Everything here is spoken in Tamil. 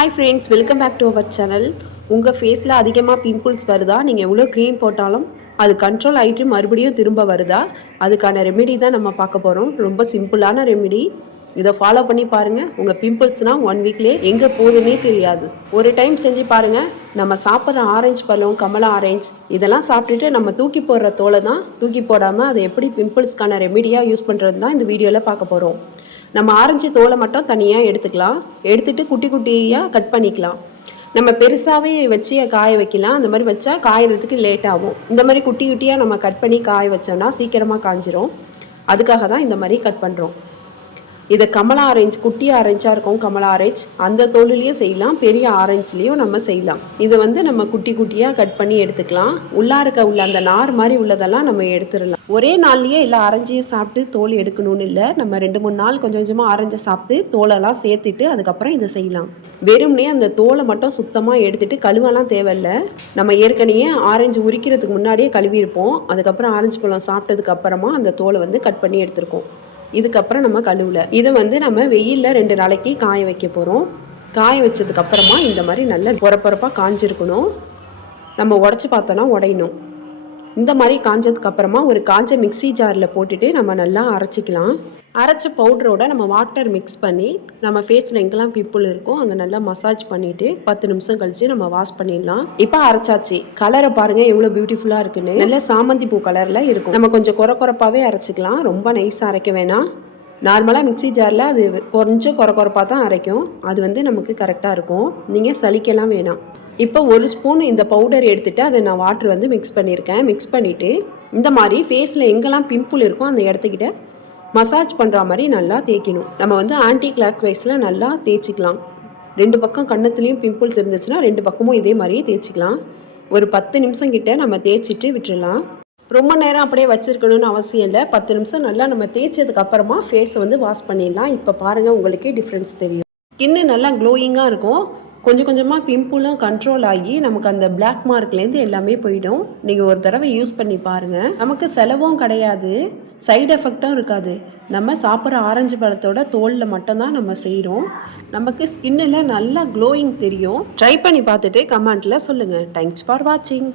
Hi friends, welcome back to our channel. உங்கள் ஃபேஸில் அதிகமாக பிம்பிள்ஸ் வருதா? நீங்கள் எவ்வளோ க்ரீம் போட்டாலும் அது கண்ட்ரோல் ஆகிட்டு மறுபடியும் திரும்ப வருதா? அதுக்கான ரெமெடி தான் நம்ம பார்க்க போகிறோம். ரொம்ப சிம்பிளான ரெமெடி. இதை ஃபாலோ பண்ணி பாருங்கள். உங்கள் பிம்பிள்ஸ்னால் 1 வீக்லேயே எங்கே போகுதுன்னே தெரியாது. ஒரு டைம் செஞ்சு பாருங்கள். நம்ம சாப்பிட்ற ஆரஞ்சு பழம், கமலா ஆரஞ்சு இதெல்லாம் சாப்பிட்டுட்டு நம்ம தூக்கி போடுற தோலை தான் தூக்கி போடாமல் அதை எப்படி பிம்பிள்ஸ்க்கான ரெமெடியாக யூஸ் பண்ணுறது தான் இந்த வீடியோவில் பார்க்க போகிறோம். நம்ம ஆரஞ்சு தோலை மட்டும் தனியாக எடுத்துக்கலாம். எடுத்துகிட்டு குட்டி குட்டியாக கட் பண்ணிக்கலாம். நம்ம பெருசாகவே வச்சு காய வைக்கலாம். அந்த மாதிரி வச்சா காயறதுக்கு லேட் ஆகும். இந்த மாதிரி குட்டி குட்டியாக நம்ம கட் பண்ணி காய வச்சோன்னா சீக்கிரமாக காஞ்சிரும். அதுக்காக தான் இந்த மாதிரி கட் பண்ணுறோம். இதை கமலா ஆரஞ்சு, குட்டி ஆரஞ்சாக இருக்கும் கமலா ஆரஞ்சு, அந்த தோலுலேயும் செய்யலாம், பெரிய ஆரஞ்சுலேயும் நம்ம செய்யலாம். இதை நம்ம குட்டி குட்டியாக கட் பண்ணி எடுத்துக்கலாம். உள்ள அந்த நார் மாதிரி உள்ளதெல்லாம் நம்ம எடுத்துடலாம். ஒரே நாள்லேயே எல்லா ஆரஞ்சையும் சாப்பிட்டு தோல் எடுக்கணும்னு இல்லை. நம்ம 2-3 நாள் கொஞ்சம் கொஞ்சமாக ஆரஞ்சை சாப்பிட்டு தோலெல்லாம் சேர்த்துட்டு அதுக்கப்புறம் இதை செய்யலாம். வெறும்னே அந்த தோலை மட்டும் சுத்தமாக எடுத்துகிட்டு கழுவெல்லாம் தேவையில்லை. நம்ம ஏற்கனவே ஆரஞ்சு உரிக்கிறதுக்கு முன்னாடியே கழுவியிருப்போம். அதுக்கப்புறம் ஆரஞ்சு பழம் சாப்பிட்டதுக்கு அப்புறமா அந்த தோலை கட் பண்ணி எடுத்துருக்கோம். இதுக்கப்புறம் நம்ம கழுவல. இதை நம்ம வெயிலில் 2 நாளைக்கு காய வைக்க போகிறோம். காய வச்சதுக்கப்புறமா இந்த மாதிரி நல்ல பொறப்பாக காஞ்சிருக்கணும். நம்ம உடச்சி பார்த்தோன்னா உடையணும். இந்த மாதிரி காஞ்சதுக்கப்புறமா ஒரு காஞ்ச மிக்சி ஜாரில் போட்டுட்டு நம்ம நல்லா அரைச்சிக்கலாம். அரைச்ச பவுடரோட நம்ம வாட்டர் மிக்ஸ் பண்ணி நம்ம ஃபேஸில் எங்கெல்லாம் பிம்பிள் இருக்கோ அங்கே நல்லா மசாஜ் பண்ணிவிட்டு 10 நிமிஷம் கழித்து நம்ம வாஷ் பண்ணிடலாம். இப்போ அரைச்சாச்சு. கலரை பாருங்கள் எவ்வளோ பியூட்டிஃபுல்லாக இருக்குன்னு. நல்ல சாமந்தி பூ கலரில் இருக்கும். நம்ம கொஞ்சம் குறப்பாகவே அரைச்சிக்கலாம். ரொம்ப நைஸாக அரைக்க வேணாம். நார்மலாக மிக்சி ஜாரில் அது கொஞ்சம் குறப்பாக தான் அரைக்கும். அது நமக்கு கரெக்டாக இருக்கும். நீங்கள் சலிக்கலாம் வேணாம். இப்போ 1 ஸ்பூன் இந்த பவுடர் எடுத்துகிட்டு அதை நான் வாட்டர் மிக்ஸ் பண்ணியிருக்கேன். மிக்ஸ் பண்ணிவிட்டு இந்த மாதிரி ஃபேஸில் எங்கெல்லாம் பிம்பிள் இருக்கோ அந்த இடத்துக்கிட்ட மசாஜ் பண்ணுற மாதிரி நல்லா தேய்க்கணும். நம்ம ஆன்டி கிளாக் வைஸில் நல்லா தேய்ச்சிக்கலாம். 2 பக்கம் கன்னத்துலேயும் பிம்பிள்ஸ் இருந்துச்சுன்னா 2 பக்கமும் இதே மாதிரியே தேய்ச்சிக்கலாம். ஒரு 10 நிமிஷம் கிட்ட நம்ம தேய்ச்சிட்டு விட்டுடலாம். ரொம்ப நேரம் அப்படியே வச்சுருக்கணும்னு அவசியம் இல்லை. 10 நிமிஷம் நல்லா நம்ம தேய்ச்சதுக்கு அப்புறமா ஃபேஸை வாஷ் பண்ணிடலாம். இப்போ பாருங்கள், உங்களுக்கே டிஃப்ரென்ஸ் தெரியும். ஸ்கின்னு நல்லா க்ளோயிங்காக இருக்கும். கொஞ்சம் கொஞ்சமாக பிம்பிளும் கண்ட்ரோல் ஆகி நமக்கு அந்த பிளாக் மார்க்லேருந்து எல்லாமே போயிடும். நீங்கள் ஒரு தடவை யூஸ் பண்ணி பாருங்கள். நமக்கு செலவும் கிடையாது, சைடு எஃபெக்டும் இருக்காது. நம்ம சாப்பிட்ற ஆரஞ்சு பழத்தோட தோலில் மட்டும்தான் நம்ம செய்கிறோம். நமக்கு ஸ்கின்னில் நல்லா க்ளோயிங் தெரியும். ட்ரை பண்ணி பார்த்துட்டு கமெண்ட்டில் சொல்லுங்கள். தேங்க்ஸ் ஃபார் வாட்சிங்.